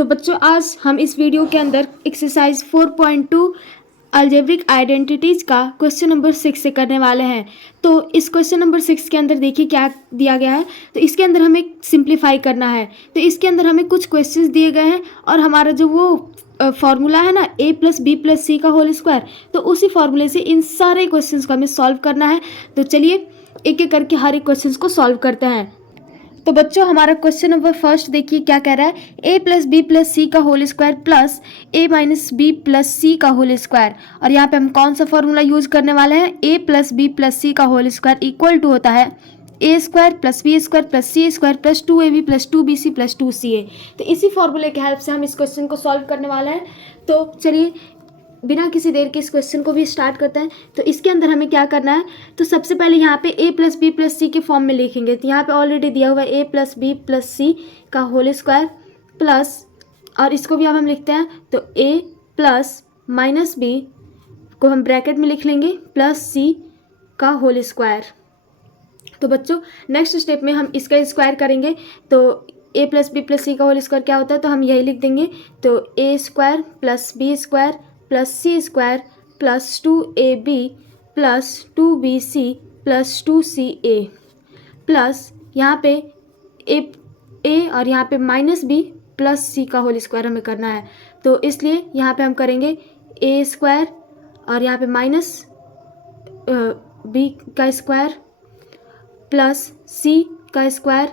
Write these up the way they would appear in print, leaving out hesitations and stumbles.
तो बच्चों आज हम इस वीडियो के अंदर एक्सरसाइज 4.2 अलजेब्रिक आइडेंटिटीज़ का क्वेश्चन नंबर 6 से करने वाले हैं। तो इस क्वेश्चन नंबर 6 के अंदर देखिए क्या दिया गया है। तो इसके अंदर हमें सिंप्लीफाई करना है। तो इसके अंदर हमें कुछ क्वेश्चंस दिए गए हैं और हमारा जो वो फॉर्मूला है ना a+b+c का होल स्क्वायर, तो उसी फॉर्मूले से इन सारे क्वेश्चंस को हमें सॉल्व करना है। तो चलिए एक एक करके हर एक क्वेश्चंस को सॉल्व करते हैं। तो बच्चों हमारा क्वेश्चन नंबर फर्स्ट देखिए क्या कह रहा है, a+b+c का होल स्क्वायर प्लस a-b+c का होल स्क्वायर। और यहाँ पे हम कौन सा फॉर्मूला यूज करने वाले हैं, a+b+c का होल स्क्वायर इक्वल टू होता है a² + b² + c² + 2ab + 2bc + 2ca। तो इसी फॉर्मूले की हेल्प से हम इस क्वेश्चन को सॉल्व करने वाले हैं। तो चलिए बिना किसी देर के इस क्वेश्चन को भी स्टार्ट करते हैं। तो इसके अंदर हमें क्या करना है, तो सबसे पहले यहाँ पे a+b+c के फॉर्म में लिखेंगे। तो यहाँ पे ऑलरेडी दिया हुआ है a+b+c का होल स्क्वायर प्लस, और इसको भी अब हम लिखते हैं तो a+-b को हम ब्रैकेट में लिख लेंगे प्लस c का होल स्क्वायर। तो बच्चों नेक्स्ट स्टेप में हम इसका स्क्वायर करेंगे। तो a+b+c का होल स्क्वायर क्या होता है, तो हम यही लिख देंगे। तो a² + b² + c² + 2ab + 2bc + 2ca plus यहाँ पे a और यहाँ पे -b + c का होल स्क्वायर हमें करना है। तो इसलिए यहाँ पे हम करेंगे a² और यहाँ पे -b का स्क्वायर प्लस c का स्क्वायर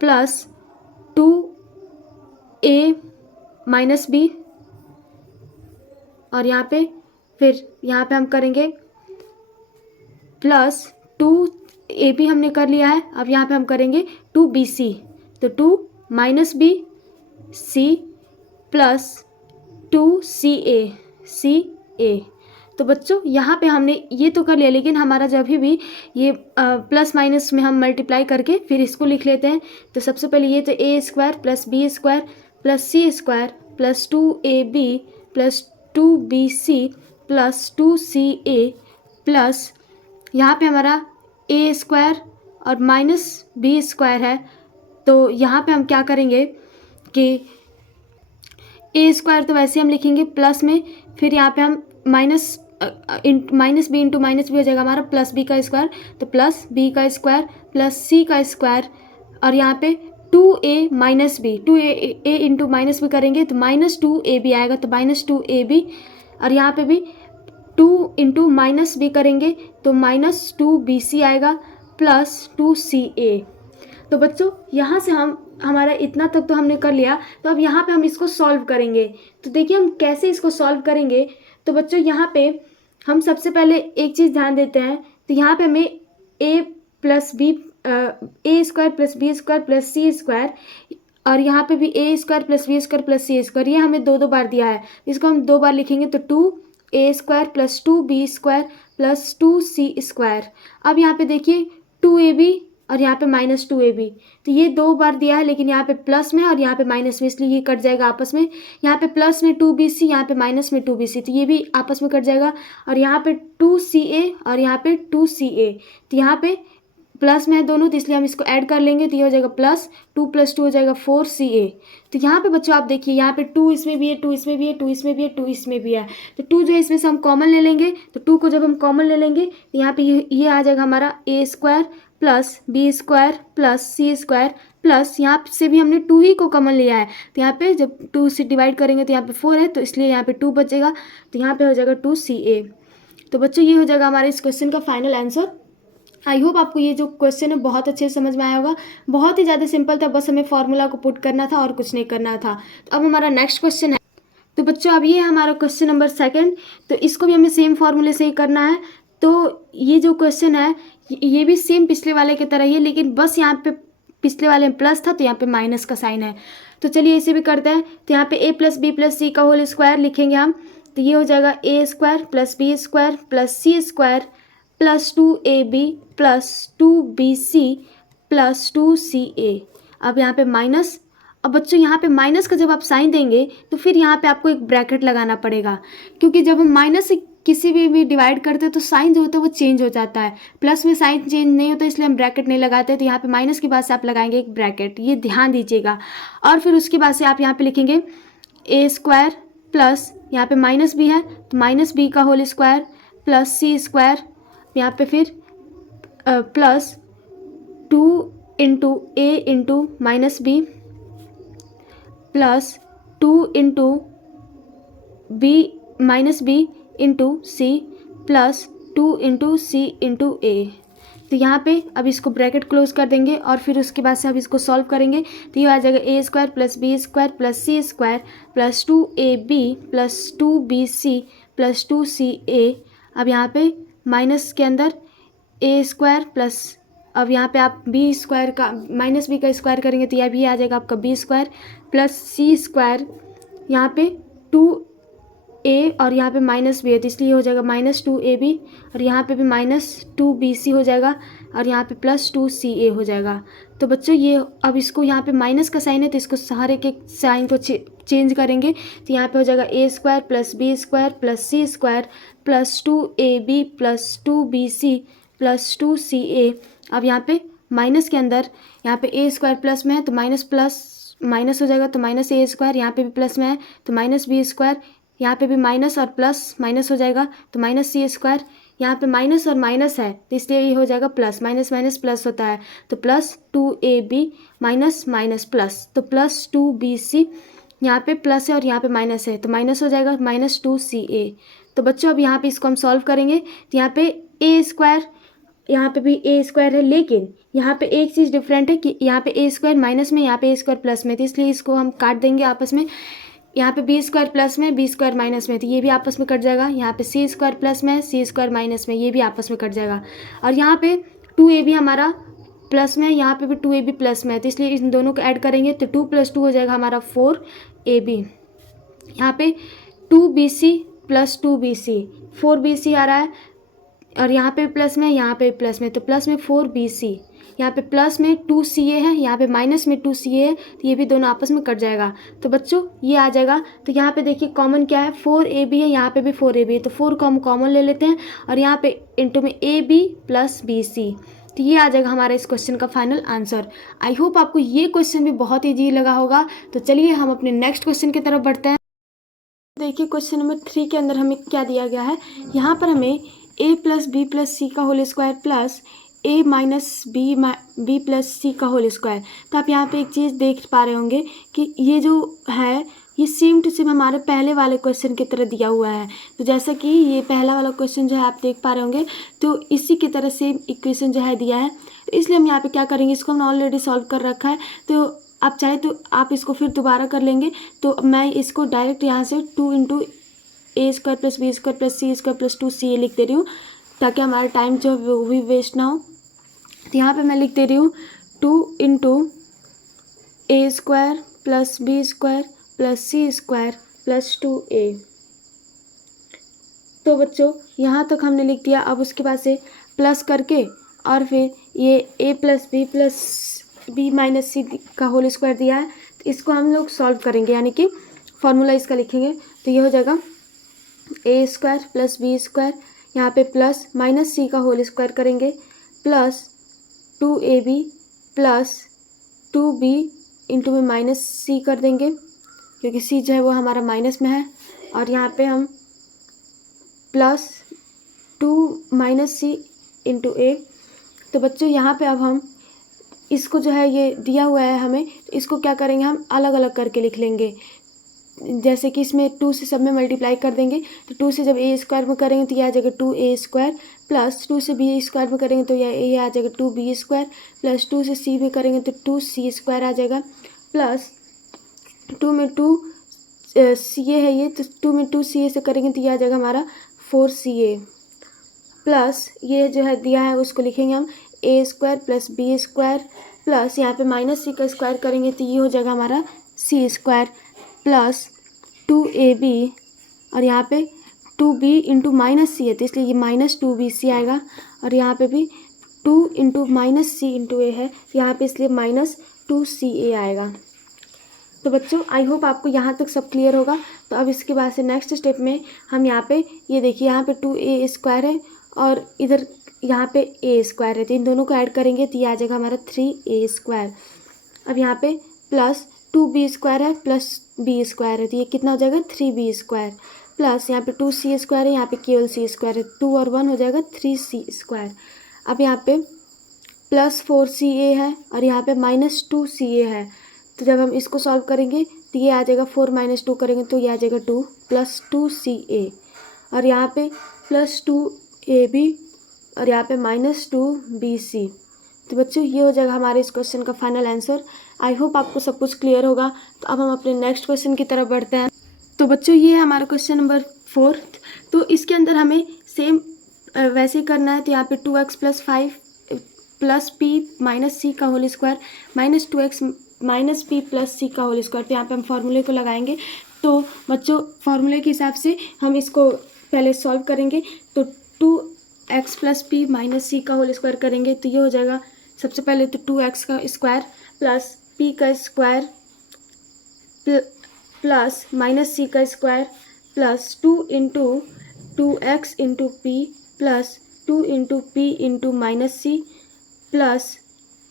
प्लस 2a - b, और यहाँ पे फिर यहाँ पे हम करेंगे प्लस 2ab हमने कर लिया है। अब यहाँ पे हम करेंगे 2bc, तो 2 - b c प्लस 2ca। तो बच्चों यहाँ पे हमने ये तो कर लिया, लेकिन हमारा जब भी ये प्लस माइनस में हम मल्टीप्लाई करके फिर इसको लिख लेते हैं। तो सबसे पहले ये तो a² + b² + c² + 2ab + 2bc + 2ca plus यहाँ पे हमारा a² और -b² है। तो यहाँ पे हम क्या करेंगे कि a² तो वैसे हम लिखेंगे प्लस में, फिर यहाँ पे हम -b इंटू -b हो जाएगा हमारा प्लस b का स्क्वायर, तो प्लस b का स्क्वायर प्लस c का स्क्वायर, और यहाँ पे 2a - b 2a into -b करेंगे तो -2ab आएगा, तो -2ab, और यहाँ पे भी 2 इंटू -b करेंगे तो -2bc आएगा प्लस 2ca। तो बच्चों यहाँ से हमारा इतना तक तो हमने कर लिया। तो अब यहाँ पे हम इसको सॉल्व करेंगे। तो देखिए हम कैसे इसको सॉल्व करेंगे। तो बच्चों यहाँ पे हम सबसे पहले एक चीज़ ध्यान देते हैं। तो यहाँ पे हमें a + b a² + b² + c², और यहाँ पे भी a² + b² + c², ये हमें दो बार दिया है। इसको हम 2 बार लिखेंगे तो 2a² + 2b² + 2c²। अब यहाँ पे देखिए 2ab और यहाँ पे -2ab, तो ये 2 बार दिया है, लेकिन यहाँ पे प्लस में और यहाँ पे माइनस में, इसलिए ये कट जाएगा आपस में। यहाँ पे प्लस में 2bc, यहाँ पे माइनस में 2bc, तो ये भी आपस में कट जाएगा। और यहाँ पे 2ca और यहाँ पे 2ca, तो यहाँ पे प्लस में है दोनों, तो इसलिए हम इसको ऐड कर लेंगे, तो ये हो जाएगा प्लस 2 + 2 हो जाएगा 4ca। तो यहाँ पे बच्चों आप देखिए यहाँ पे 2 इसमें भी है, 2 इसमें भी है, 2 इसमें भी है, 2 इसमें भी है। तो 2 जो है इसमें से हम कॉमन ले लेंगे। तो 2 को जब हम कॉमन ले लेंगे तो यहाँ पे ये आ जाएगा हमारा a² + b² + c² प्लस यहाँ से भी हमने 2 ही को कॉमन लिया है। तो यहाँ पे जब 2 से डिवाइड करेंगे तो यहाँ पे 4 है, तो इसलिए यहाँ पे 2 बचेगा, तो यहाँ पे हो जाएगा 2ca। तो बच्चों ये हो जाएगा हमारे इस क्वेश्चन का फाइनल आंसर। आई होप आपको ये जो क्वेश्चन है बहुत अच्छे से समझ में आया होगा। बहुत ही ज़्यादा सिंपल था, बस हमें फॉर्मूला को पुट करना था और कुछ नहीं करना था। तो अब हमारा नेक्स्ट क्वेश्चन है। तो बच्चों अब ये है हमारा क्वेश्चन नंबर 2। तो इसको भी हमें सेम फॉर्मूले से ही करना है। तो ये जो क्वेश्चन है ये भी सेम पिछले वाले की तरह ही है, लेकिन बस यहाँ पे पिछले वाले में प्लस था तो यहाँ पे माइनस का साइन है। तो चलिए इसे भी करते हैं। तो यहाँ पे a+b+c का होल स्क्वायर लिखेंगे हम। तो ये हो जाएगा a² + b² + c² + 2ab + 2bc + 2ca। अब यहाँ पे माइनस, अब बच्चों यहाँ पे माइनस का जब आप साइन देंगे तो फिर यहाँ पे आपको एक ब्रैकेट लगाना पड़ेगा, क्योंकि जब हम माइनस से किसी भी डिवाइड करते हैं तो साइन जो होता है वो चेंज हो जाता है। प्लस में साइन चेंज नहीं होता, इसलिए हम ब्रैकेट नहीं लगाते। तो यहाँ पे माइनस के बाद से आप लगाएंगे एक ब्रैकेट, ये ध्यान दीजिएगा। और फिर उसके बाद से आप यहाँ पे लिखेंगे ए स्क्वायर प्लस यहाँ पे माइनस बी है तो माइनस बी का whole square plus C square, यहाँ पे फिर plus 2 into A into minus B plus 2 into B minus B into C plus 2 into C into A. तो यहाँ पे अब इसको ब्रैकेट क्लोज कर देंगे और फिर उसके बाद से अब इसको सॉल्व करेंगे तो ये आ जाएगा A square plus B square plus C square plus 2ab plus 2bc plus 2ca। अब यहाँ पे माइनस के अंदर ए स्क्वायर प्लस, अब यहाँ पे आप बी स्क्वायर का माइनस बी का स्क्वायर करेंगे तो यह भी आ जाएगा आपका B square plus C square, यहाँ पे 2a और यहाँ पे माइनस बी है तो इसलिए हो जाएगा माइनस 2ab और यहाँ पे भी माइनस 2bc हो जाएगा और यहाँ पे प्लस 2ca हो जाएगा। तो बच्चों ये अब इसको यहाँ पे माइनस का साइन है तो इसको सारे के साइन को चेंज करेंगे तो यहाँ पे हो जाएगा A square plus B square plus C square plus 2ab plus 2bc plus 2ca। अब यहाँ पे माइनस के अंदर यहाँ पे ए स्क्वायर प्लस में है तो माइनस प्लस माइनस हो जाएगा तो माइनस ए स्क्वायर, यहाँ पे भी प्लस में है तो माइनस बी स्क्वायर, यहाँ पे भी माइनस और प्लस माइनस हो जाएगा तो माइनस सी स्क्वायर, यहाँ पे माइनस और माइनस है तो इसलिए ये हो जाएगा प्लस, माइनस माइनस प्लस होता है तो plus 2ab minus minus plus तो प्लस 2bc, यहाँ पे प्लस है और यहाँ पे माइनस है तो माइनस हो जाएगा माइनस 2ca। तो बच्चों अब यहाँ पे इसको हम सॉल्व करेंगे तो यहाँ पे ए स्क्वायर, यहाँ पे भी ए स्क्वायर है लेकिन यहाँ पे एक चीज़ डिफरेंट है कि यहाँ पे ए स्क्वायर माइनस में, यहाँ पे ए स्क्वायर प्लस में, तो इसलिए इसको हम काट देंगे आपस में। यहाँ पे बी स्क्वायर प्लस में बी स्क्वायर माइनस में तो ये भी आपस में कट जाएगा। यहाँ पे सी स्क्वायर प्लस में सी स्क्वायर माइनस में ये भी आपस में कट जाएगा। और यहाँ पे 2ab हमारा प्लस में, यहाँ पे भी 2ab प्लस में है तो इसलिए इन दोनों को ऐड करेंगे तो 2 + 2 हो जाएगा हमारा 4ab। यहाँ पे 2bc प्लस 2bc 4bc आ रहा है और यहाँ पे प्लस में यहाँ पे प्लस में तो प्लस में 4bc, यहाँ पे प्लस में 2ca है, यहाँ पे माइनस में 2ca है तो ये भी दोनों आपस में कट जाएगा। तो बच्चों ये आ जाएगा तो यहाँ पे देखिए कॉमन क्या है 4ab है, यहाँ पे भी 4ab है तो 4 को हम कॉमन ले लेते हैं और यहाँ पे इंटू में ab प्लस bc। तो ये आ जाएगा हमारा इस क्वेश्चन का फाइनल आंसर। आई होप आपको ये क्वेश्चन भी बहुत ईजी लगा होगा। तो चलिए हम अपने नेक्स्ट क्वेश्चन की तरफ बढ़ते हैं। देखिए क्वेश्चन नंबर 3 के अंदर हमें क्या दिया गया है, यहाँ पर हमें a plus B plus C का whole square plus a minus B plus C का होल स्क्वायर। तो आप यहाँ पे एक चीज़ देख पा रहे होंगे कि ये जो है ये सेम टू सेम हमारे पहले वाले क्वेश्चन की तरह दिया हुआ है। तो जैसा कि ये पहला वाला क्वेश्चन जो है आप देख पा रहे होंगे तो इसी की तरह सेम इक्वेशन जो है दिया है। तो इसलिए हम यहाँ पे क्या करेंगे, इसको हमने ऑलरेडी सॉल्व कर रखा है तो आप चाहे तो आप इसको फिर दोबारा कर लेंगे। तो मैं इसको डायरेक्ट यहाँ से 2 into A square plus B square plus C square plus 2ca लिख दे रही हूँ ताकि हमारा टाइम जो है वो भी वेस्ट ना हो। तो यहाँ पे मैं लिख दे रही हूँ 2 into A square plus B square plus C square plus 2a। तो बच्चों यहाँ तक हमने लिख दिया। अब उसके बाद से प्लस करके और फिर ये a प्लस बी माइनस सी का होल स्क्वायर दिया है तो इसको हम लोग सॉल्व करेंगे, यानी कि फॉर्मूला इसका लिखेंगे। तो ये हो जाएगा A square plus B square, यहाँ पे प्लस माइनस सी का होल स्क्वायर करेंगे plus 2ab plus 2b into में माइनस सी कर देंगे क्योंकि सी जो है वो हमारा माइनस में है और यहाँ पे हम plus 2 minus C into A. तो बच्चों यहाँ पे अब हम इसको जो है ये दिया हुआ है हमें तो इसको क्या करेंगे, हम अलग अलग करके लिख लेंगे। जैसे कि इसमें 2 से सब में मल्टीप्लाई कर देंगे तो 2 से जब ए स्क्वायर में करेंगे तो ये आ जाएगा 2a स्क्वायर प्लस 2 से बी स्क्वायर में करेंगे तो ये आ जाएगा 2b स्क्वायर प्लस 2 से सी में करेंगे तो 2c स्क्वायर आ जाएगा प्लस 2 में 2 ca है ये तो 2 में 2ca से करेंगे तो ये आ जाएगा हमारा 4ca प्लस ये जो है दिया है उसको लिखेंगे हम a square plus B square plus यहाँ पे माइनस सी का स्क्वायर करेंगे तो ये हो जाएगा हमारा c स्क्वायर प्लस 2ab और यहाँ पे 2b इंटू माइनस सी है तो इसलिए ये माइनस 2bc आएगा और यहाँ पे भी 2 इंटू माइनस सी इंटू ए है यहाँ पे इसलिए माइनस 2ca आएगा। तो बच्चों आई होप आपको यहाँ तक सब क्लियर होगा। तो अब इसके बाद से नेक्स्ट स्टेप में हम यहाँ पे ये देखिए यहाँ पे 2a स्क्वायर है और इधर यहाँ पे a स्क्वायर है तो इन दोनों को ऐड करेंगे तो ये आ जाएगा हमारा 3a स्क्वायर। अब यहाँ पे प्लस 2b² है प्लस b² है, तो ये कितना हो जाएगा 3b² प्लस यहाँ पे 2c² है, यहाँ पे केवल c² है, 2 और 1 हो जाएगा 3c²। अब यहाँ पे प्लस 4ca है और यहाँ पे माइनस 2ca है, तो जब हम इसको सॉल्व करेंगे तो ये आ जाएगा 4 - 2 करेंगे तो ये आ जाएगा 2 प्लस 2ca और यहाँ पे प्लस 2ab और यहाँ पे माइनस 2bc। तो बच्चों ये हो जाएगा हमारे इस क्वेश्चन का फाइनल आंसर। आई होप आपको सब कुछ क्लियर होगा। तो अब हम अपने नेक्स्ट क्वेश्चन की तरफ बढ़ते हैं। तो बच्चों ये है हमारा क्वेश्चन नंबर 4। तो इसके अंदर हमें सेम वैसे ही करना है। तो यहाँ पे 2x + 5 + p - c का whole square minus 2x - p + c का होल स्क्वायर। तो यहाँ पे हम फॉर्मूले को लगाएंगे। तो बच्चों फॉर्मूले के हिसाब से हम इसको पहले सॉल्व करेंगे। तो 2x + p - c का होल स्क्वायर करेंगे तो ये हो जाएगा सबसे पहले तो 2x का स्क्वायर प्लस p का स्क्वायर प्लस माइनस c का square plus 2 × 2x × p plus 2 × p × -c plus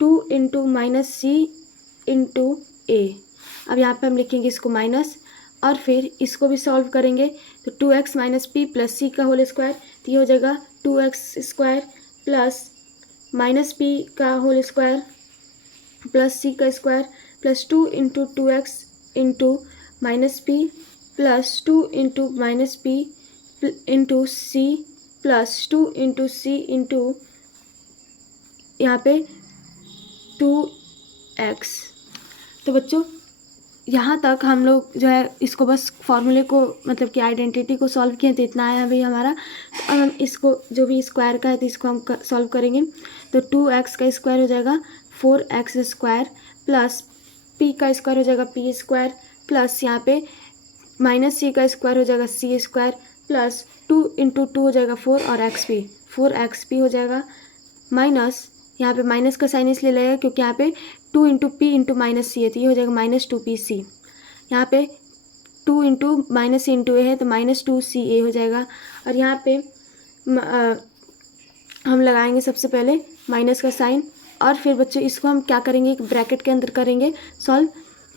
2 × -c × a। अब यहाँ पे हम लिखेंगे इसको माइनस और फिर इसको भी सॉल्व करेंगे। तो 2x - p + c का होल स्क्वायर, तो ये हो जाएगा 2x² प्लस -p का होल स्क्वायर प्लस c का square plus 2 × 2x × -p plus 2 × -p × c plus 2 × c × यहाँ पे 2x। तो बच्चों यहाँ तक हम लोग जो है इसको बस फॉर्मूले को मतलब कि आइडेंटिटी को सॉल्व किए तो इतना आया अभी हमारा। तो अब हम इसको जो भी स्क्वायर का है तो इसको हम सॉल्व करेंगे। तो 2x का स्क्वायर हो जाएगा 4x² प्लस p का स्क्वायर हो जाएगा p² प्लस यहाँ पे -c का स्क्वायर हो जाएगा c² प्लस 2 × 2 हो जाएगा 4 और xp हो जाएगा माइनस यहाँ पे माइनस का साइन इसलिए लगेगा क्योंकि यहाँ पे 2 × p × -c है तो ये हो जाएगा -2pc। यहाँ पे 2 × -c × a है तो -2ca हो जाएगा। और यहाँ पे हम लगाएंगे सबसे पहले माइनस का साइन और फिर बच्चों इसको हम क्या करेंगे एक ब्रैकेट के अंदर करेंगे सॉल्व।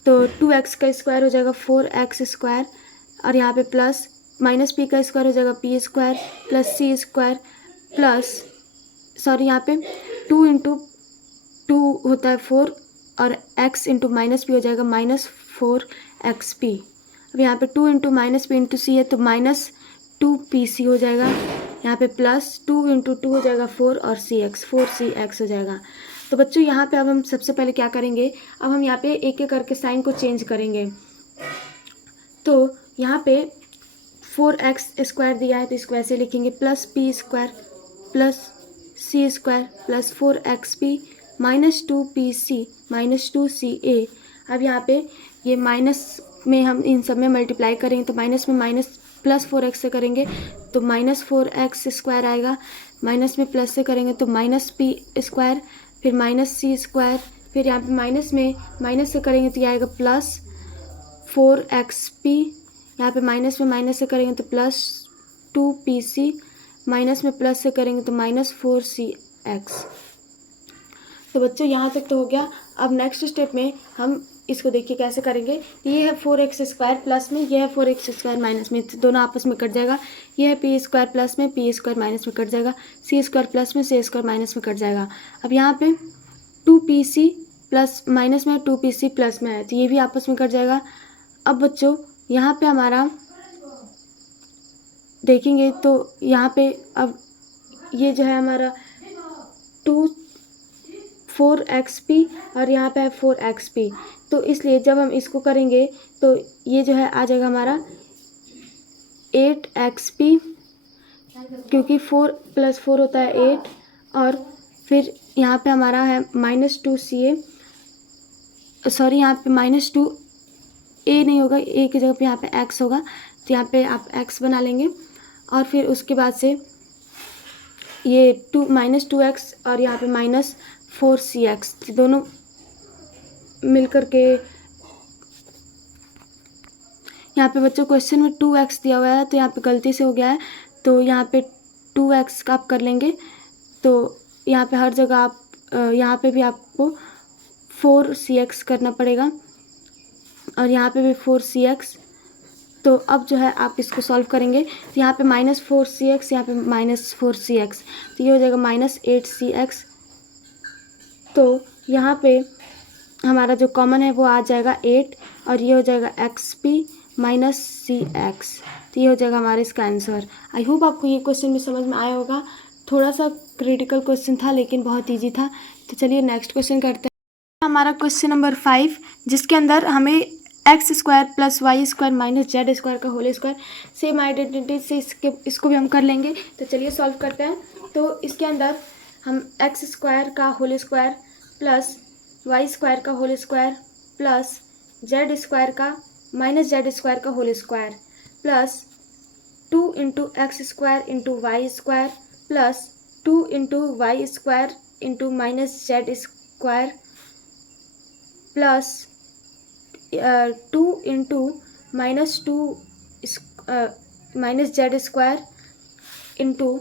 तो 2x का स्क्वायर हो जाएगा 4x² और यहाँ पे प्लस -p का स्क्वायर हो जाएगा p² plus c² plus sorry यहाँ पे 2 × 2 होता है 4 और x × -p हो जाएगा -4xp। अब यहाँ पे 2 × -p × c है तो -2pc हो जाएगा। यहाँ पे प्लस 2 × 2 हो जाएगा 4 और cx हो जाएगा। तो बच्चों यहाँ पे अब हम सबसे पहले क्या करेंगे, अब हम यहाँ पे एक एक करके साइन को चेंज करेंगे। तो यहाँ पे 4x² दिया है तो इसको ऐसे लिखेंगे plus p² plus c² plus 4xp -2pc -2ca। अब यहाँ पे ये माइनस में हम इन सब में मल्टीप्लाई करेंगे तो माइनस में माइनस प्लस 4x से करेंगे तो -4x² आएगा, माइनस में प्लस से करेंगे तो -p² फिर -c², फिर यहाँ पे माइनस में माइनस से करेंगे तो ये आएगा प्लस 4xp, यहाँ पे माइनस में माइनस से करेंगे तो प्लस 2pc, माइनस में प्लस से करेंगे तो -4cx। तो बच्चों यहाँ तक तो हो गया। अब नेक्स्ट स्टेप में हम इसको देखिए कैसे करेंगे। ये है 4x² प्लस में, ये है 4x² माइनस में, तो दोनों आपस में कट जाएगा। ये है p² प्लस में, p² माइनस में कट जाएगा, c² प्लस में, c² माइनस में कट जाएगा। अब यहाँ पे 2pc प्लस माइनस में 2pc प्लस में है तो ये भी आपस में कट जाएगा। अब बच्चों यहाँ पे हमारा देखेंगे तो यहाँ पे अब ये जो है हमारा 4xp और यहाँ पे है 4xp, तो इसलिए जब हम इसको करेंगे तो ये जो है आ जाएगा हमारा 8xp, क्योंकि 4 + 4 होता है 8 और फिर यहाँ पे हमारा है -2ca, सॉरी यहाँ पे -2a नहीं होगा, a की जगह पे यहाँ पे x होगा तो यहाँ पे आप x बना लेंगे और फिर उसके बाद से ये -2x और यहाँ पे -4cx दोनों मिल करके यहाँ पे बच्चों क्वेश्चन में 2x दिया हुआ है तो यहाँ पे गलती से हो गया है, तो यहाँ पे 2x का आप कर लेंगे। तो यहाँ पे हर जगह आप यहाँ पे भी आपको 4cx करना पड़ेगा। और यहाँ पे भी 4cx। तो अब जो है आप इसको सॉल्व करेंगे तो यहाँ पे -4cx, यहाँ पे -4cx, तो ये हो जाएगा -8cx। तो यहाँ पे हमारा जो कॉमन है वो आ जाएगा 8 और ये हो जाएगा xp -cx। तो ये हो जाएगा हमारा इसका आंसर। आई होप आपको ये क्वेश्चन भी समझ में आया होगा। थोड़ा सा क्रिटिकल क्वेश्चन था लेकिन बहुत ईजी था। तो चलिए नेक्स्ट क्वेश्चन करते हैं। हमारा क्वेश्चन नंबर 5, जिसके अंदर हमें x² + y² - z² का होल स्क्वायर, सेम आइडेंटिटी से इसको भी हम कर लेंगे। तो चलिए सॉल्व करते हैं। तो इसके अंदर हम x² का होल स्क्वायर प्लस y² का होल स्क्वायर प्लस z² का -z² का whole square plus 2 × x² × y² plus 2 × y² × -z² plus 2 × -z² ×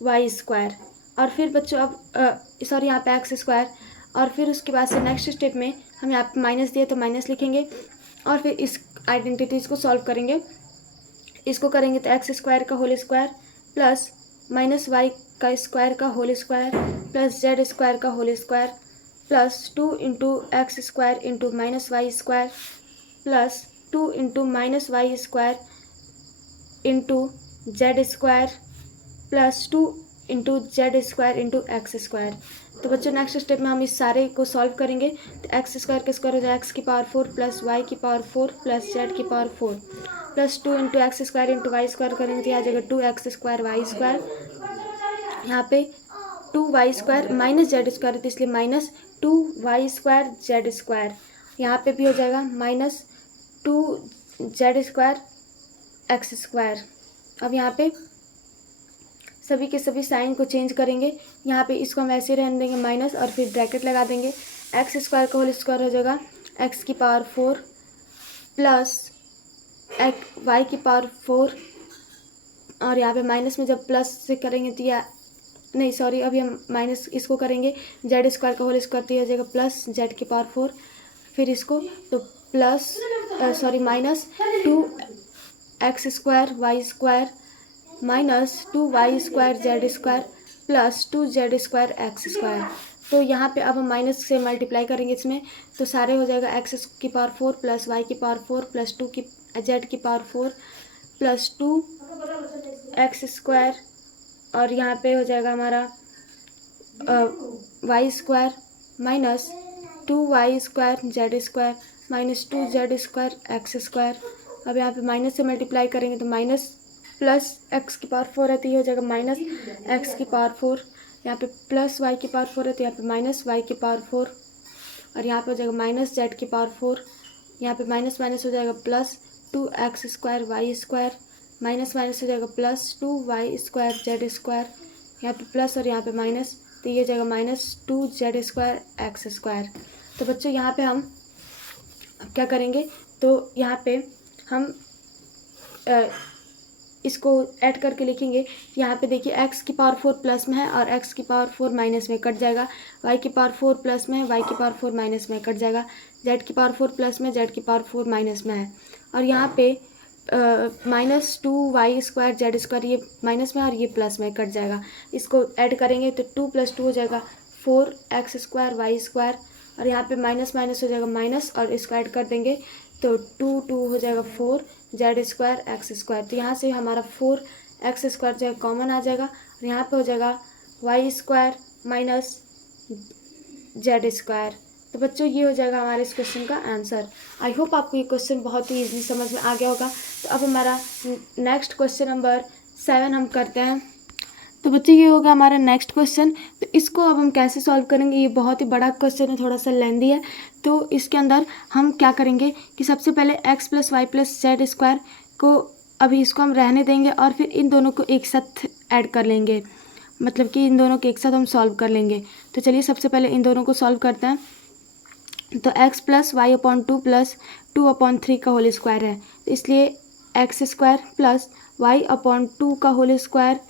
y²। और फिर बच्चों अब सॉरी यहाँ पे x²। और फिर उसके बाद से नेक्स्ट स्टेप में हम यहाँ पे माइनस दिए तो माइनस लिखेंगे और फिर इस आइडेंटिटीज़ को सॉल्व करेंगे। इसको करेंगे तो x² का होल स्क्वायर प्लस -y² का होल स्क्वायर प्लस z² का whole square plus 2 × x² × -y² plus 2 × -y² × z² plus 2 × z² × x²। तो बच्चों नेक्स्ट स्टेप में हम इस सारे को सॉल्व करेंगे। तो x² का स्क्वायर हो जाएगा x⁴ plus y⁴ plus z⁴ plus 2 × x² × y² करेंगे तो आ जाएगा 2x² y²। यहाँ पे 2y² - z² तो इसलिए -2y² z²। यहाँ पे भी हो जाएगा -2z² x²। अब यहाँ पे सभी के सभी साइन को चेंज करेंगे। यहाँ पे इसको हम ऐसे रहने देंगे माइनस और फिर ब्रैकेट लगा देंगे। x² का होल स्क्वायर हो जाएगा x⁴ प्लस y⁴ और यहाँ पे माइनस में जब प्लस से करेंगे तो यह नहीं सॉरी अभी हम माइनस इसको करेंगे z² का होल स्क्वायर तो यह हो जाएगा प्लस z⁴। फिर इसको तो plus sorry -2x² y² - 2y² z² plus 2z² x²। तो यहाँ पे अब हम माइनस से मल्टीप्लाई करेंगे इसमें तो सारे हो जाएगा x⁴ plus y⁴ plus 2z⁴ plus 2x² और यहाँ पे हो जाएगा हमारा y² minus 2y² z² minus 2z² x²। अब यहाँ पे माइनस से मल्टीप्लाई करेंगे तो माइनस प्लस x⁴ है तो ये हो जाएगा माइनस x⁴। यहाँ पे प्लस y⁴ है तो यहाँ पे माइनस y⁴ और यहाँ पे हो जाएगा माइनस z⁴। यहाँ पे माइनस माइनस हो जाएगा plus 2x² y² minus minus हो जाएगा प्लस 2y² z²। यहाँ पे प्लस और यहाँ पे माइनस तो ये हो जाएगा -2z² x²। तो बच्चों यहाँ पे हम क्या करेंगे तो यहाँ पे हम इसको ऐड करके लिखेंगे। यहाँ पे देखिए x⁴ प्लस में है और x⁴ माइनस में कट जाएगा। y⁴ प्लस में है y⁴ माइनस में कट जाएगा। z⁴ प्लस में z⁴ माइनस में है और यहाँ पे -2y² z² ये माइनस में और ये प्लस में कट जाएगा। इसको ऐड करेंगे तो 2 + 2 हो जाएगा 4x² y² और यहाँ पे माइनस माइनस हो जाएगा माइनस और इसको ऐड कर देंगे तो 2 2 हो जाएगा 4 z² x²। तो यहाँ से हमारा 4x² जो है कॉमन आ जाएगा और यहाँ पे हो जाएगा y² माइनस z²। तो बच्चों ये हो जाएगा हमारे इस क्वेश्चन का आंसर। आई होप आपको ये क्वेश्चन बहुत ही ईजी समझ में आ गया होगा। तो अब हमारा नेक्स्ट क्वेश्चन नंबर 7 हम करते हैं। तो बच्चों ये होगा हमारा नेक्स्ट क्वेश्चन। तो इसको अब हम कैसे सॉल्व करेंगे, ये बहुत ही बड़ा क्वेश्चन है, थोड़ा सा लेंदी है। तो इसके अंदर हम क्या करेंगे कि सबसे पहले x + y + z² को अभी इसको हम रहने देंगे और फिर इन दोनों को एक साथ ऐड कर लेंगे, मतलब कि इन दोनों को एक साथ हम सॉल्व कर लेंगे। तो चलिए सबसे पहले इन दोनों को सॉल्व करते हैं। तो x + y/2 + 2/3 का होल स्क्वायर है, इसलिए x² + y/2 का होल स्क्वायर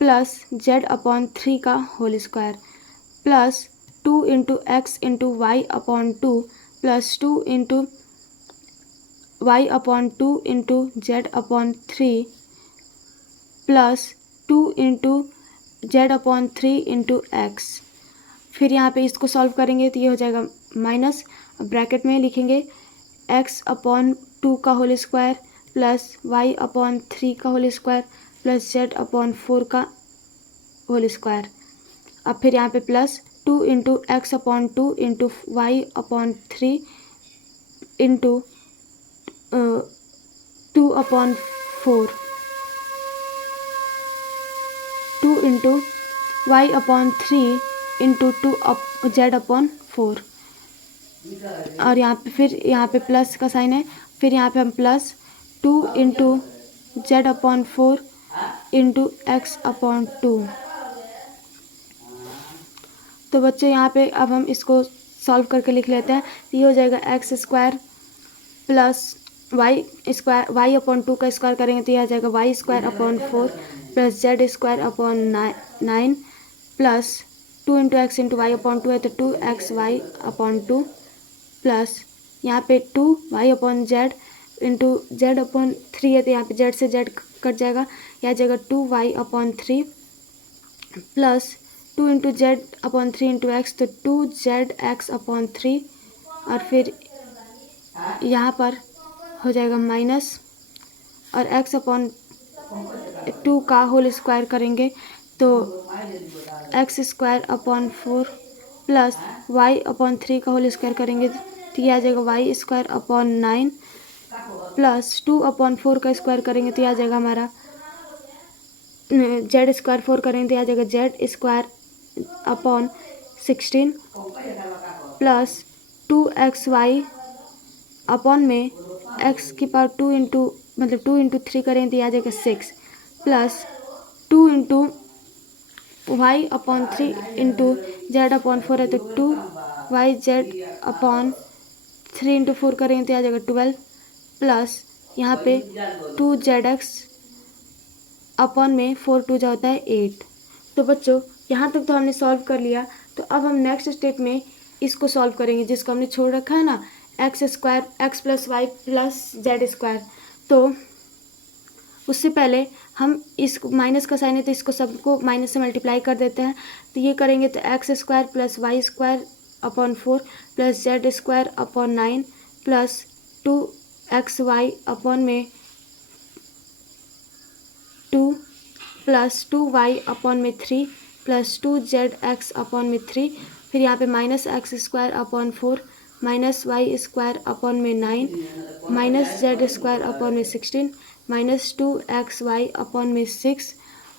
प्लस z/3 का whole square plus 2 × x × y/2 plus 2 × Y upon 2 into Z upon 3 plus 2 into Z upon 3 into X. फिर यहाँ पे इसको सॉल्व करेंगे तो ये हो जाएगा माइनस, ब्रैकेट में लिखेंगे एक्स अपॉन 2 का whole square plus Y upon 3 का whole square plus Z upon 4 का होल स्क्वायर। अब फिर यहाँ पे plus 2 into X upon 2 into Y upon 3 into 2 upon 4, 2 into Y upon 3 into 2 Z upon 4। और यहाँ पे फिर यहाँ पे प्लस का साइन है, फिर यहाँ पे हम plus 2 into Z upon 4 into X upon 2। तो बच्चों यहाँ पे अब हम इसको सॉल्व करके लिख लेते हैं। तो ये हो जाएगा X square plus Y square, Y upon 2 का स्क्वायर करेंगे तो यह आ जाएगा Y square upon 4 plus Z square upon 9 plus 2 into X into Y upon 2 है तो 2x वाई अपॉन 2 प्लस यहाँ पे 2 Y upon Z into Z upon 3 है तो यहाँ पे जेड से जेड कट जाएगा, यह आ जाएगा 2 Y upon 3 plus 2 into Z upon 3 into X तो 2 जेड एक्स अपॉन 3। और फिर यहाँ पर हो जाएगा माइनस और x अपॉन 2 का होल स्क्वायर करेंगे तो X square upon 4 plus Y upon 3 का होल स्क्वायर करेंगे तो यह आ जाएगा Y square upon 9 plus 2 upon 4 का स्क्वायर करेंगे तो यह आ जाएगा हमारा जेड स्क्वायर 4 करेंगे तो यह आ जाएगा Z square upon 16 plus 2xy upon में x की पावर 2 इंटू मतलब 2 इंटू 3 करें तो यह आ जाएगा 6 plus 2 into Y upon 3 into Z upon 4 है तो 2 वाई जेड अपॉन 3 इंटू 4 करेंगे तो यह आ जाएगा 12 प्लस यहाँ पे 2 जेड एक्स अपॉन में 4 2 जा होता है 8। तो बच्चों यहाँ तक तो हमने सॉल्व कर लिया। तो अब हम नेक्स्ट स्टेप में इसको सॉल्व करेंगे जिसको हमने छोड़ रखा है ना, X square X plus Y plus Z square. तो उससे पहले हम इसको माइनस का साइन है तो इसको सबको माइनस से मल्टीप्लाई कर देते हैं। तो ये करेंगे तो X square plus Y square upon 4 plus Z square upon 9 plus 2xy upon में 2 प्लस 2y अपॉन में 3 प्लस 2zx अपॉन में 3। फिर यहाँ पे minus X square upon 4 minus Y square upon में 9 माइनस जेड स्क्वायर अपॉन में 16 minus 2xy upon में 6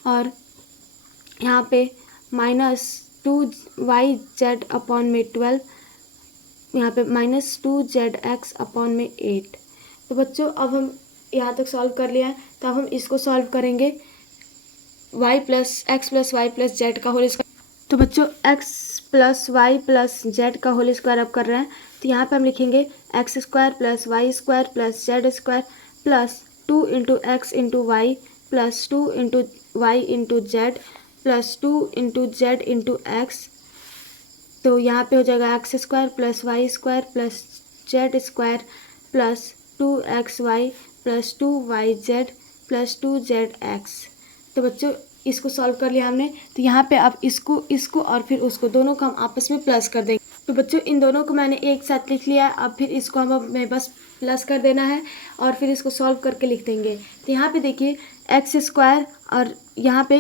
और यहाँ पे माइनस 2yz अपॉन में 12, यहाँ पे माइनस 2zx अपॉन में 8। तो बच्चों अब हम यहाँ तक सॉल्व कर लिया है। तो अब हम इसको सॉल्व करेंगे y plus X plus Y plus Z का होल स्क्वायर। तो बच्चों x plus Y plus Z का होल स्क्वायर अब कर रहे हैं। तो यहाँ पे हम लिखेंगे X square plus Y square plus Z square plus 2 into X into Y plus 2 into Y into Z plus 2 into Z into X. तो यहाँ पे हो जाएगा X square plus Y square plus Z square plus 2xy plus 2yz plus 2zx। तो बच्चों इसको solve कर लिया हमने। तो यहाँ पे अब इसको और फिर उसको दोनों को हम आपस में प्लस कर देंगे। तो बच्चों इन दोनों को मैंने एक साथ लिख लिया। अब फिर इसको हमें बस प्लस कर देना है और फिर इसको सॉल्व करके लिख देंगे। तो यहाँ पे देखिए एक्स स्क्वायर और यहाँ पे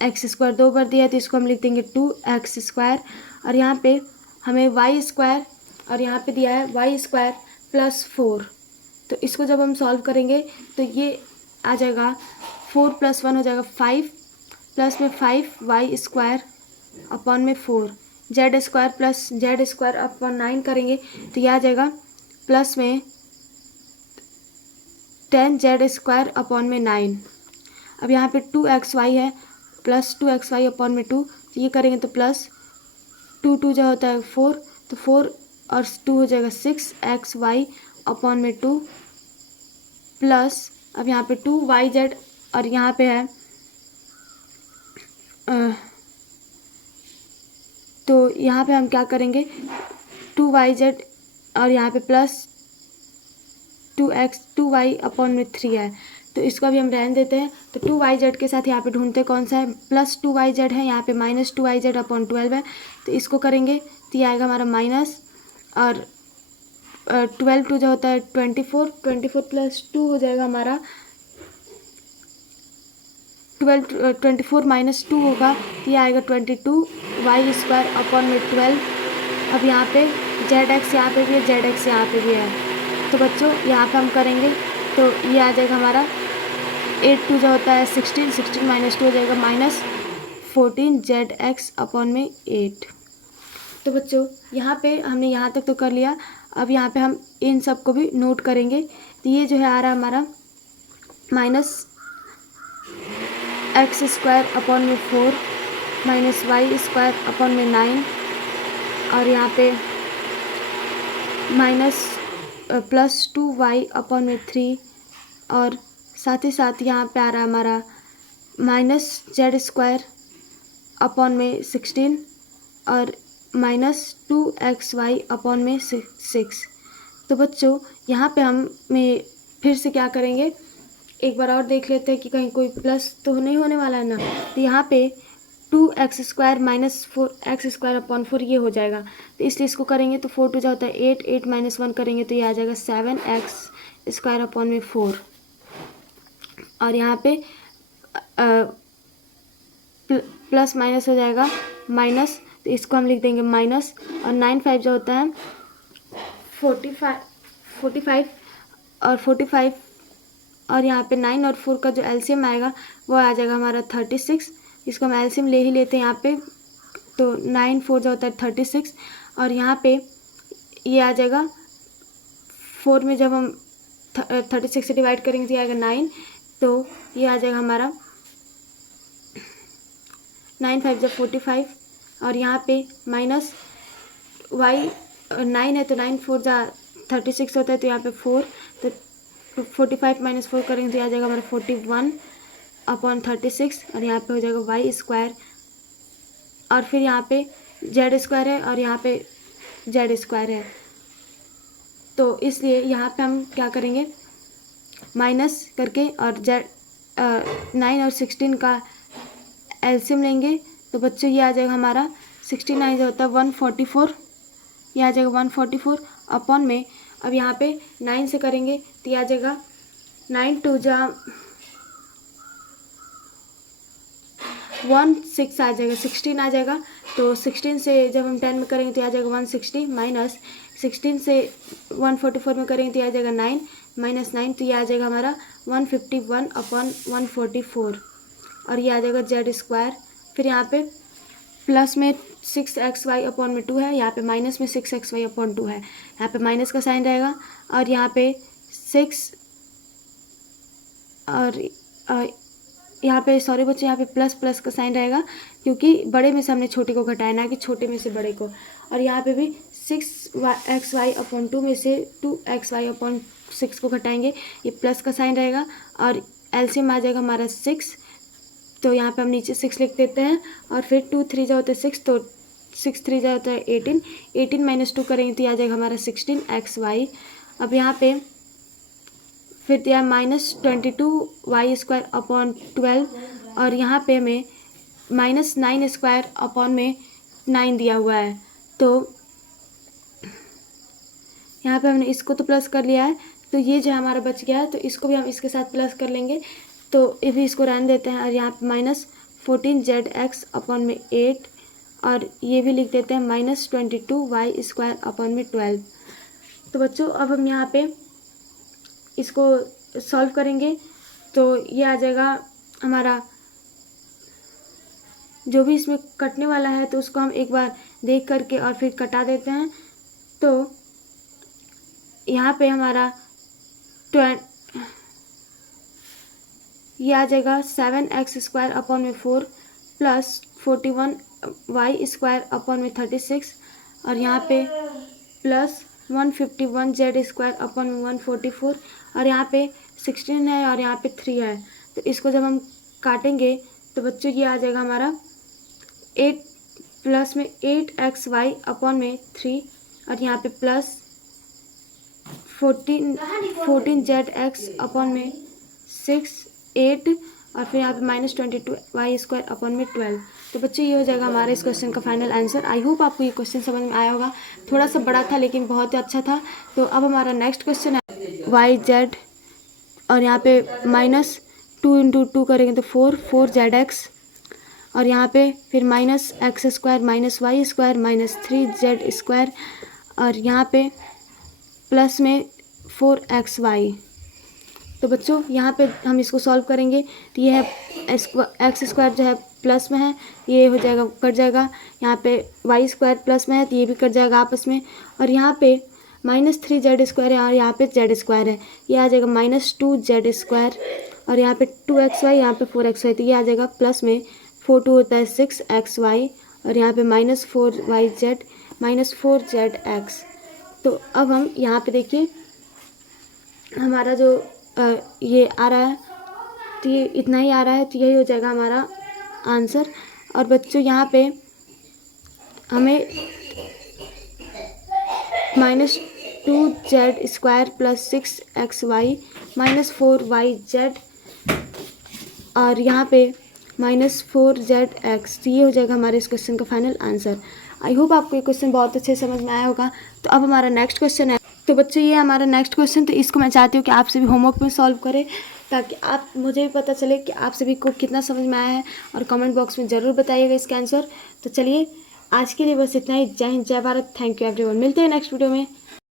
एक्स स्क्वायर 2 बार दिया है तो इसको हम लिख देंगे 2x स्क्वायर और यहाँ पे हमें वाई स्क्वायर और यहाँ पे दिया है वाई स्क्वायर प्लस 4। तो इसको जब हम सॉल्व करेंगे तो ये आ जाएगा 4 + 1 हो जाएगा 5 प्लस में 5y स्क्वायर अपॉन में 4 Z square plus Z square upon 9 करेंगे तो यह आ जाएगा प्लस में 10 जेड स्क्वायर अपॉन में 9। अब यहाँ पे 2xy है प्लस 2xy अपॉन में 2 तो ये करेंगे तो प्लस 2 2 जो होता है 4 तो 4 और 2 हो जाएगा 6xy अपॉन में 2 प्लस अब यहाँ पे 2yz और यहाँ पे है तो यहाँ पे हम क्या करेंगे 2yz और यहाँ पे प्लस 2y अपॉन में 3 है, तो इसको अभी हम रहने देते हैं। तो 2yz के साथ यहाँ पे ढूंढते कौन सा है, प्लस 2yz है, यहाँ पे माइनस 2yz अपॉन 12 है, तो इसको करेंगे तो ये आएगा हमारा माइनस, और 12 टू जो होता है 24, 24 प्लस 2 हो जाएगा हमारा 12, 24 माइनस 2 होगा तो ये आएगा 22y² अपॉन में 12। अब यहाँ पे zx यहाँ पे भी है, zx यहाँ पे भी है, तो बच्चों यहाँ पे हम करेंगे तो ये आ जाएगा हमारा 8 टू जो होता है 16, 16 माइनस 2 हो जाएगा माइनस 14 zx अपॉन में 8। तो बच्चों यहाँ पे हमने यहाँ तक तो कर लिया, अब यहाँ पे हम इन सब को भी नोट करेंगे। तो ये जो है आ रहा है हमारा माइनस x² अपॉन में 4 माइनस y² अपॉन में 9, और यहाँ पे माइनस प्लस 2y अपॉन में 3, और साथ ही साथ यहाँ पे आ रहा है हमारा माइनस z² अपॉन में 16 और माइनस 2xy अपॉन में 6। तो बच्चों यहाँ पे हम फिर से क्या करेंगे, एक बार और देख लेते हैं कि कहीं कोई प्लस तो नहीं होने वाला है ना। तो यहाँ पे 2x² माइनस 4x² अपॉन 4 ये हो जाएगा, तो इसलिए इसको करेंगे तो 4 टू जा होता है 8, 8 माइनस 1 करेंगे तो ये आ जाएगा 7x² अपॉन में 4, और यहाँ पे प्लस माइनस हो जाएगा माइनस, तो इसको हम लिख देंगे माइनस, और 9 5 जो होता है 45 और 45, और यहाँ पे 9 और 4 का जो एलसीएम आएगा वो आ जाएगा हमारा 36। इसको हम एलसीएम ले ही लेते हैं यहाँ पे, तो 9 4 जो होता है 36, और यहाँ पे ये आ जाएगा 4 में जब हम 36 से डिवाइड करेंगे तो ये आएगा 9, तो ये आ जाएगा हमारा 9 5 जब 45, और यहाँ पे माइनस y 9 है तो 9 4 जा 36 होता है, तो यहाँ पे 4, तो 45 माइनस 4 करेंगे तो आ जाएगा हमारा 41 अपॉन 36, और यहाँ पे हो जाएगा y², और फिर यहाँ पे z² है और यहाँ पे z² है, तो इसलिए यहाँ पे हम क्या करेंगे माइनस करके और 9 और 16 का एलसीएम लेंगे, तो बच्चों ये आ जाएगा हमारा 69 जो होता है 144, ये आ जाएगा 144 अपॉन में, अब यहाँ पे 9 से करेंगे तो ये आ जाएगा 9 2 जा 16 आ जाएगा, 16 आ जाएगा, तो 16 से जब हम 10 में करेंगे तो आ जाएगा 160, माइनस 16 से 144 में करेंगे तो आ जाएगा 9 माइनस 9, तो ये आ जाएगा हमारा 151 अपॉन 144, और ये आ जाएगा z²। फिर यहाँ पे प्लस में 6xy अपॉन में 2 है, यहाँ पे माइनस में 6xy अपॉन 2 है, यहाँ पे माइनस का साइन रहेगा, और यहाँ पे 6 और यहाँ पे सॉरी बच्चे यहाँ पे प्लस प्लस का साइन रहेगा, क्योंकि बड़े में से हमने छोटे को घटाया ना कि छोटे में से बड़े को, और यहाँ पे भी 6xy अपॉन 2 में से 2xy अपॉन 6 को घटाएंगे, ये प्लस का साइन रहेगा, और एलसीएम आ जाएगा हमारा 6, तो यहाँ पे हम नीचे 6 लिख देते हैं, और फिर 2 3 जो होता है 6, तो 6 3 जो होता है 18, 18 माइनस 2 करेंगे तो आ जाएगा हमारा 16xy। अब यहाँ पे फिर दिया माइनस 22y² अपॉन 12, और यहाँ पे हमें माइनस 9² अपॉन में 9 दिया हुआ है, तो यहाँ पे हमने इसको तो प्लस कर लिया है, तो ये जो हमारा बच गया है तो इसको भी हम इसके साथ प्लस कर लेंगे, तो भी इसको रहने देते हैं, और यहाँ पे माइनस 14zx अपॉन में 8, और ये भी लिख देते हैं माइनस 22y² अपॉन में 12। तो बच्चों अब हम यहाँ पे इसको सॉल्व करेंगे, तो ये आ जाएगा हमारा जो भी इसमें कटने वाला है तो उसको हम एक बार देख करके और फिर कटा देते हैं, तो यहाँ पे हमारा ये आ जाएगा 7x² अपॉन में 4 प्लस 41y² अपॉन में 36, और यहाँ पे प्लस 151z² अपॉन में 144, और यहाँ पे 16 है और यहाँ पे 3 है, तो इसको जब हम काटेंगे तो बच्चों ये आ जाएगा हमारा 8 प्लस में 8xy अपॉन में 3, और यहाँ पे प्लस 14 जेड एक्स अपॉन में 6 8 और फिर यहाँ पे -22 वाई स्क्वायर अपॉन में 12। तो बच्चों ये हो जाएगा हमारे इस क्वेश्चन का फाइनल आंसर। आई होप आपको ये क्वेश्चन समझ में आया होगा। थोड़ा सा बड़ा था लेकिन बहुत ही अच्छा था। तो अब हमारा नेक्स्ट क्वेश्चन है वाई जेड और यहाँ पे -2 × 2 करेंगे तो 4 जेड एक्स और यहाँ पे फिर -x² -y² -3z स्क्वायर और यहाँ पे प्लस में 4xy। तो बच्चों यहाँ पे हम इसको सॉल्व करेंगे तो ये है x² जो है प्लस में है, ये हो जाएगा कट जाएगा। यहाँ पे y² प्लस में है तो ये भी कट जाएगा आपस में। और यहाँ पे -3z² है और यहाँ पे z² है, ये आ जाएगा -2z² और यहाँ पे 2xy यहाँ पे 4xy तो ये आ जाएगा प्लस में 4 2 होता है 6xy और यहाँ पे -4yz -4zx। तो अब हम यहाँ पे देखिए हमारा जो ये आ रहा है तो ये इतना ही आ रहा है, तो यही हो जाएगा हमारा आंसर। और बच्चों यहाँ पे हमें -2z² + 6xy -4yz और यहाँ पे -4zx, तो ये हो जाएगा हमारे इस क्वेश्चन का फाइनल आंसर। आई होप आपको ये क्वेश्चन बहुत अच्छे समझ में आया होगा। तो अब हमारा नेक्स्ट क्वेश्चन है। तो बच्चों ये हमारा नेक्स्ट क्वेश्चन, तो इसको मैं चाहती हूँ कि आप सभी होमवर्क में सॉल्व करें ताकि आप मुझे भी पता चले कि आप सभी को कितना समझ में आया है और कमेंट बॉक्स में ज़रूर बताइएगा इसका आंसर। तो चलिए आज के लिए बस इतना ही। जय हिंद, जय भारत, थैंक यू एवरीवन। मिलते हैं नेक्स्ट वीडियो में।